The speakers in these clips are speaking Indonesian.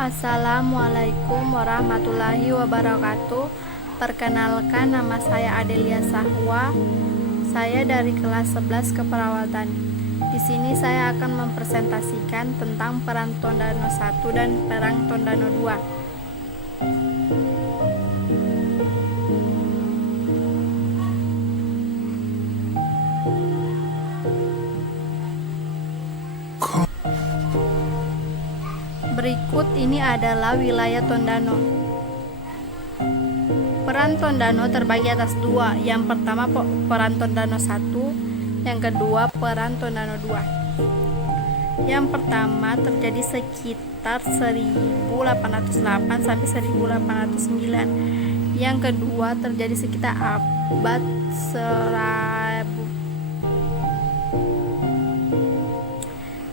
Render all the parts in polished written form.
Assalamualaikum warahmatullahi wabarakatuh. Perkenalkan, nama saya Adelia Sahwa. Saya dari kelas 11 Keperawatan. Di sini saya akan mempresentasikan tentang peran Tondano 1 dan peran Tondano 2. Berikut ini adalah wilayah Tondano. Peran Tondano terbagi atas dua. Yang pertama peran Tondano 1, yang kedua peran Tondano 2. Yang pertama terjadi sekitar 1808 sampai 1809. Yang kedua terjadi sekitar abad 1000.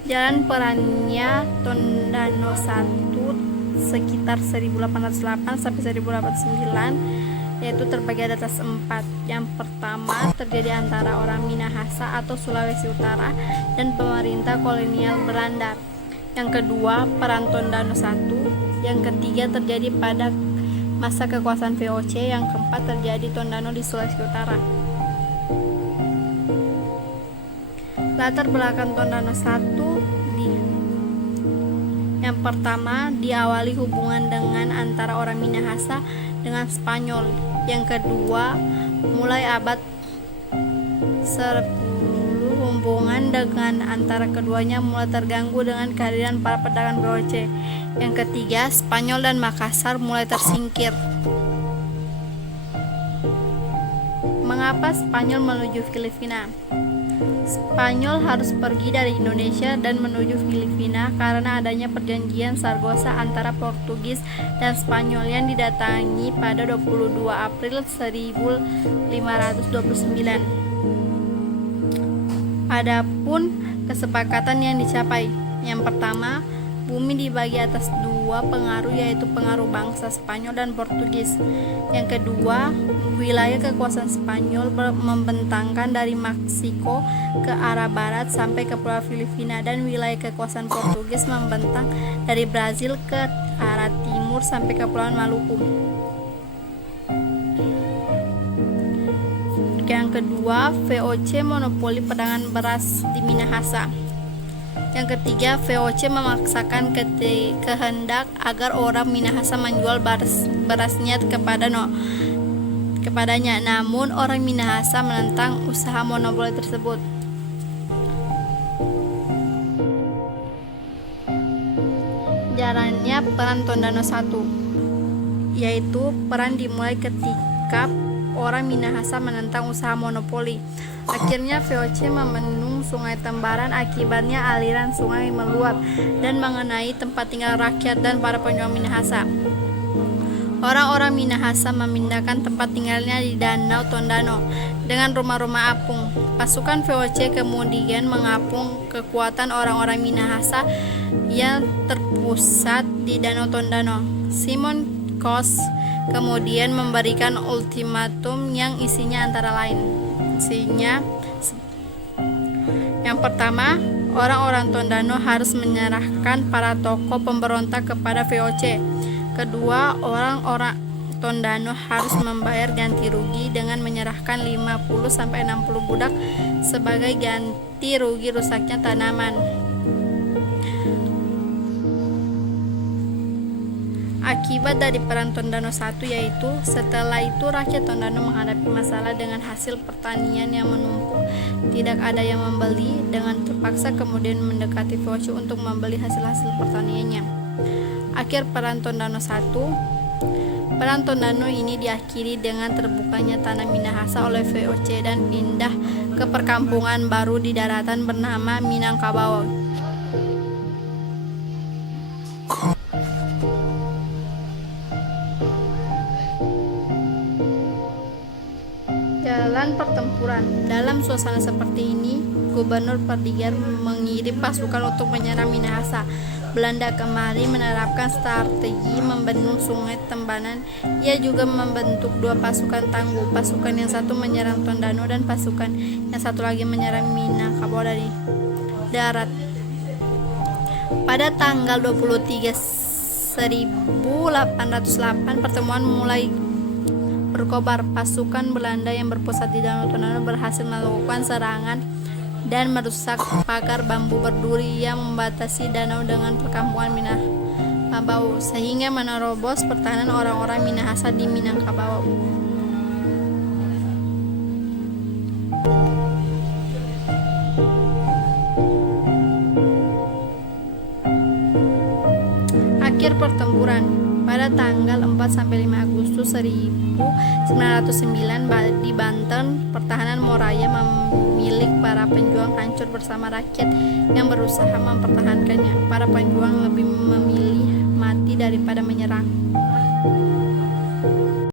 Jalan perannya Tondano 1 sekitar 1808 sampai 1809, yaitu terbagi atas 4. Yang pertama terjadi antara orang Minahasa atau Sulawesi Utara dan pemerintah kolonial Belanda. Yang kedua peran Tondano 1. Yang ketiga terjadi pada masa kekuasaan VOC. Yang keempat terjadi Tondano di Sulawesi Utara. Latar belakang Tondano 1. Yang pertama, diawali hubungan dengan antara orang Minahasa dengan Spanyol. Yang kedua, mulai abad 10 hubungan dengan antara keduanya mulai terganggu dengan kehadiran para pedagang VOC. Yang ketiga, Spanyol dan Makassar mulai tersingkir. Mengapa Spanyol menuju Filipina? Spanyol harus pergi dari Indonesia dan menuju Filipina karena adanya perjanjian Saragossa antara Portugis dan Spanyol yang didatangi pada 22 April 1529. Adapun kesepakatan yang dicapai, yang pertama, bumi dibagi atas dua pengaruh, yaitu pengaruh bangsa Spanyol dan Portugis. Yang kedua, wilayah kekuasaan Spanyol membentangkan dari Meksiko ke arah barat sampai ke Pulau Filipina, dan wilayah kekuasaan Portugis membentang dari Brazil ke arah timur sampai ke Pulau Maluku. Yang kedua, VOC monopoli perdagangan beras di Minahasa. Yang ketiga, VOC memaksakan kehendak agar orang Minahasa menjual berasnya kepadanya, namun orang Minahasa menentang usaha monopoli tersebut. Jalannya peran Tondano 1, yaitu peran dimulai ketika orang Minahasa menentang usaha monopoli. Akhirnya VOC membendung Sungai Tembaran, akibatnya aliran sungai meluap dan mengenai tempat tinggal rakyat dan para pejuang Minahasa. Orang-orang Minahasa memindahkan tempat tinggalnya di Danau Tondano dengan rumah-rumah apung. Pasukan VOC kemudian mengapung kekuatan orang-orang Minahasa yang terpusat di Danau Tondano. Simon Kos kemudian memberikan ultimatum yang isinya antara lain. Yang pertama, orang-orang Tondano harus menyerahkan para tokoh pemberontak kepada VOC. Kedua, orang-orang Tondano harus membayar ganti rugi dengan menyerahkan 50-60 budak sebagai ganti rugi rusaknya tanaman. Akibat dari peran Tondano 1 yaitu, setelah itu rakyat Tondano menghadapi masalah dengan hasil pertanian yang menumpuk, tidak ada yang membeli, dengan terpaksa kemudian mendekati VOC untuk membeli hasil-hasil pertaniannya. Akhir peran Tondano 1. Peran Tondano ini diakhiri dengan terbukanya tanah Minahasa oleh VOC dan pindah ke perkampungan baru di daratan bernama Minangkabau. Jalan pertempuran. Dalam suasana seperti ini, Gubernur Perdigar mengirim pasukan untuk menyerang Minahasa. Belanda kembali menerapkan strategi membendung Sungai Tembaran. Ia juga membentuk dua pasukan tangguh. Pasukan yang satu menyerang Tondano dan pasukan yang satu lagi menyerang Minangkabau dari darat. Pada tanggal 23 1808 pertemuan mulai berkobar. Pasukan Belanda yang berpusat di Danau Tondano berhasil melakukan serangan dan merusak pagar bambu berduri yang membatasi danau dengan perkampungan Minangkabau, sehingga menerobos pertahanan orang-orang Minahasa di Minangkabau. Akhir pertempuran pada tanggal 4-5 Agustus 1909 di Banten, pertahanan Moraya milik para pejuang hancur bersama rakyat yang berusaha mempertahankannya. Para pejuang lebih memilih mati daripada menyerang.